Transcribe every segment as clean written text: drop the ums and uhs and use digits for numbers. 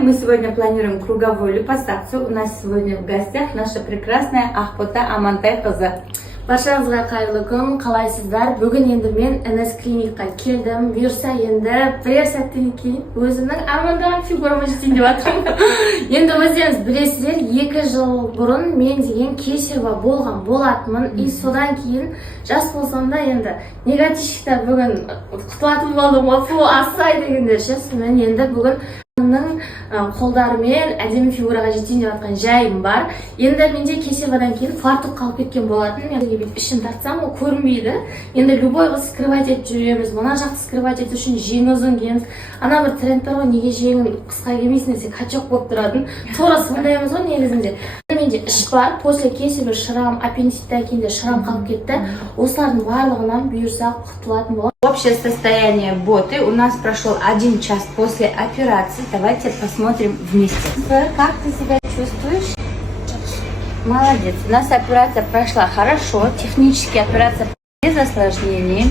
Мы сегодня планируем круговую липосакцию. У нас сегодня в гостях наша прекрасная Ақбота Амантай қызы. Баршаңызға қайырлы күн, қалайсыздар? Бүгін енді мен НС клиникқа келдім. Бұйырса енді бірер сәттен кейін өзімнің армандаған фигурама жетейін деп жатырмын. Енді өздеріңіз білесіздер, 2 жыл бұрын мен деген кесарево болған болатынмын. И содан кейін жас болсам да енді негативті бүгін құтылатын болдым. Фу, асай дегендер ше. Сонымен енді бүгін қолдарымен әдемі фигураға жетейін деп жатқан жайым бар. Енді менде кесареводан кейін фартук қалып кеткен болатын. Мен ішін тартсам, ол көрінбейді. Енді любой қыз скрывать етіп жүреміз. Мына жақты скрывать ету үшін жеңі ұзын киеміз. Ана бір тренд бар ғой, неге жеңін қысқа кимейсің десе качок болып тұратын. Тура сондаймыз ғой негізінде. Менде іш бар. После кесарево шрам, аппендициттен кейін де шрам қалып кетті. Осылардың барлығынан бұйырса құтылатын болады. Общее состояние боты у нас прошел 1 час после операции. Давайте посмотрим вместе. Как ты себя чувствуешь? Молодец. У нас операция прошла хорошо. Технически операция без осложнений.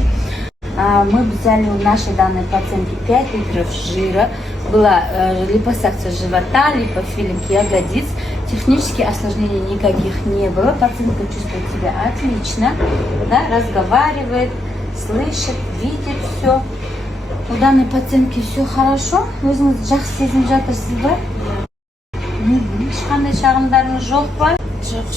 Мы взяли у нашей данной пациентки 5 литров жира. Была липосакция живота, липофилинг ягодиц. Технически осложнений никаких не было. Пациентка чувствует себя отлично, да, разговаривает, слышит, видит все. У данной пациентки все хорошо. Өзіңіз жақсы сезініп жатырсыз ба? Ешқандай шағымдарыңыз жоқ па? Жоқ,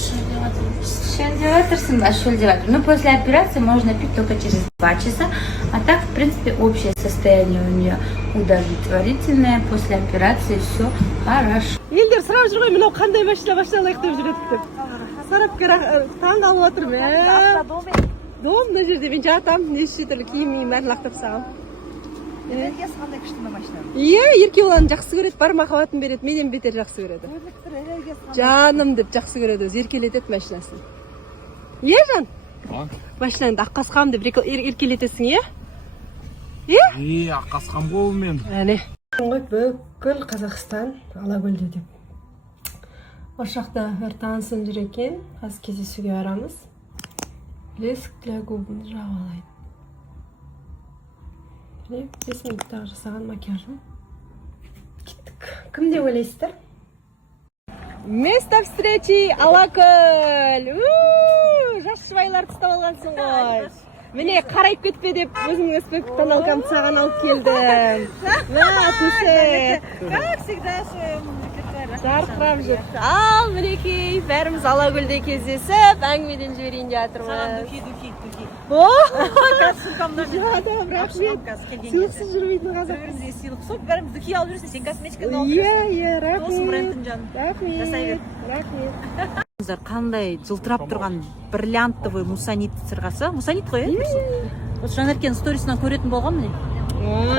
Шөлдеп жатырсың ба? Шөлдеп жатыр. Ну, после операции можно пить только через 2 часа. А так, в принципе, общее состояние у нее удовлетворительное. После операции все хорошо. Елдер сұрап жүр ғой, мынау қандай машина алайық деп жүреді деп. Сарапкер таң қалып отырмын. Дом мына жерде мен жатам, неше түрлі киім бәрін лақтырып тастағам. Энергиясы қандай күшті машина? Иә, еркебұланы жақсы көреді, бар махаббатын береді, менен бетер жақсы көреді. Жаным деп жақсы көреді, өзі еркелетеді машинасын. Иә, жан? Машинаңды аққасқам деп еркелетесің, иә? Иә? Аққасқам ғой мен. Әне. Бүкіл Қазақстан Алакөлде деп. Ошақта бір танысым жүр екен, қазір кездесуге барамыз. Леск для губын жағалайды. 5 минуттағы жасаған макияжым. Кеттік. Кім деп ойлайсыздар? Место встречи Алакөл! Жас шыбайлар тұстап алғансың ғой. Міне қарайып кетпе деп өзімнің өспек тоналкамды саған алып келдім. Как всегда, жарқырап жүр. Ал, мінекей, бәріміз Алакөлде кездесіп, әңгімеден жіберейін де жатырмыз. Саған духи. Қазір Сумкамда рахмет. Сыйлықсыз жүрмейтін қазақ. Бір-бірімізге сыйлық соқ, бәріміз духи алып жүрсің, сен косметиканы алып Иә, рахмет. Осы брендтің жанын. Жасай бер. Рахмет. Қандай жылтырап тұрған бриллиантовый мусанит сырғасы. Мусанит қой, Осы Жанеркен сторисынан көретін болған міне.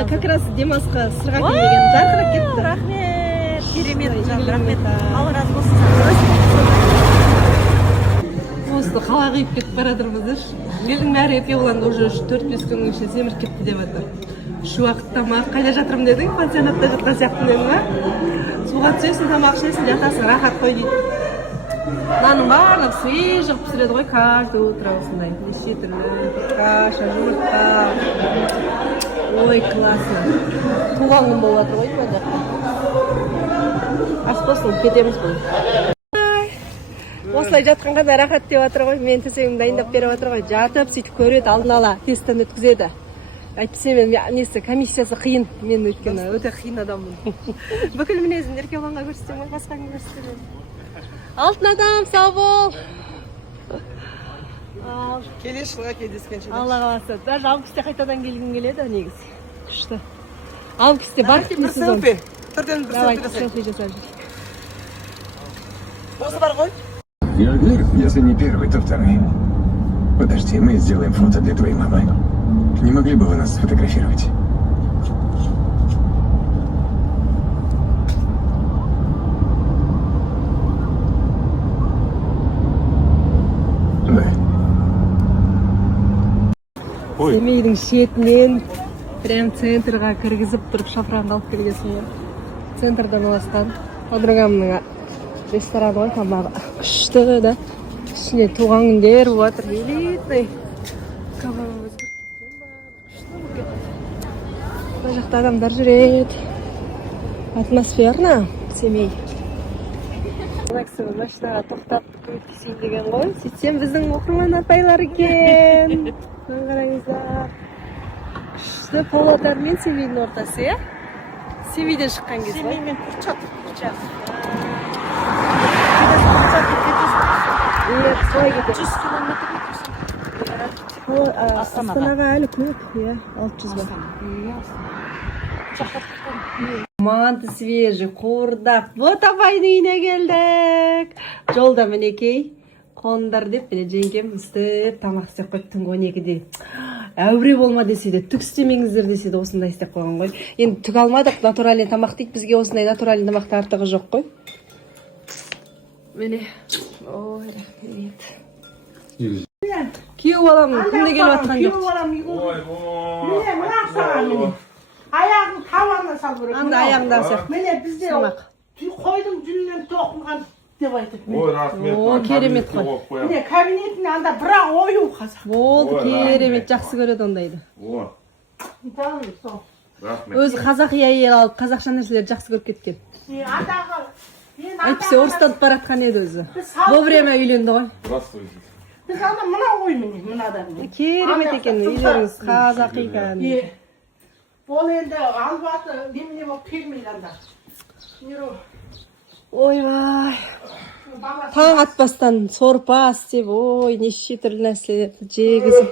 Как раз Демасқа сырға келген жарқырап кетті. Рахмет. Керемет, рахмет. Алла разы болсын. Осы қала қиып кетіп баратырмыз. Елдің бәрі еркебұланды уже 4-5 күннің ішінде семіріп кетті деп жатыр. Шу уақытта ма қайда жатырмын дедің, пансионатта жатқан сияқты дедің ба? Суға түсесің, тамақ ішесің, жатасың, рахат қой дейді. Наның барлық свежий пісіреді ғой, каждый утро осындай. Неше түрлі каша, жұмыртқа. Ой, классно. Туған күн болып жатыр ғой мына жақта. Ас болсын, кетеміз бұл. Осылай жатқан қандай рахат деп жатыр ғой. Мен төсегімді дайындап беріп жатыр ғой. Жатып, сөйтіп көреді, алдын ала тесттен өткізеді. Әйтпесе мен несі комиссиясы қиын. Мен өйткені өте қиын адаммын. Бүкіл мінезімді еркебұланға көрсетемін ғой, басқа кімге көрсетемін. Алтын адам, сау бол. Келесі жылға кездескенше. Алла қаласа. Даже августте қайтадан келгім келеді негізі. Күшті. Августте бар Бір селфи. Түрден бір Давай, селфи селфи жасап жүр. Осы бар ғой? Я верю, если не первый, то второй. Подожди, мы сделаем фото для твоей мамы. Не могли бы вы нас сфотографировать? Да. Семейдің шетінен прям центрға кіргізіп тұрып шафранға алып келгесін. Центрда орналасқан подругамның рестораны ғой, тамағы күшті да. Ішінде туған күндер болып жатыр, элитный. Камерамыз бір кеткен бар, күшті болып кетті. Мына жақта адамдар жүреді. Атмосферно, Семей. Мына кісі машинаға тоқтап көмектесейін деген ғой. Сөйтсем біздің оқырман апайлар екен. Қараңыздар. Күшті Павлодар мен Семейдің ортасы, иә? Семейден шыққан кез ғой. Семеймен Курчатов. Иә, солай кетеді. 100 километр Астанаға әлі көп, иә, 600 бар. Манты свежий, қуырдақ. Вот апайдың үйіне келдік. Жолда мінекей. Қондар деп, міне жеңгем істеп, тамақ істеп қойып түнгі 12-де. Әуре болма десе де, түк істемеңіздер десе де осындай істеп қойған ғой. Енді түк алмадық, натуральный тамақ дейді, бізге осындай натуральный тамақты артығы жоқ қой. Міне. Ой, рахмет. Күйеу балам күнде келіп жатқан жоқ. Міне мына саған аяғын табанына сал керек. Анда аяғында сияқты. Міне бізде Самақ. қойдың жүнінен тоқылған деп айтып. Ой, рахмет. О, керемет қой. Міне кабинетіне анда бірақ ою қазақ. Болды, керемет, жақсы көреді ондайды. О, Тамам сол. рахмет. Өзі қазақи әйел алып, қазақша нәрселерді жақсы көріп кеткен. Андағы мен Әйтпесе орыстанып баратқан еді өзі. Вовремя үйленді ғой. Здравствуйте. біз анда мына ой міне мынада. Керемет екен, үйлеріңіз қазақи кәдімгі. Ол енді албаты немене болып келмейді анда. Ойбай. Таң атпастан сорпа істеп, ой, неше түрлі нәрселерді жегізіп.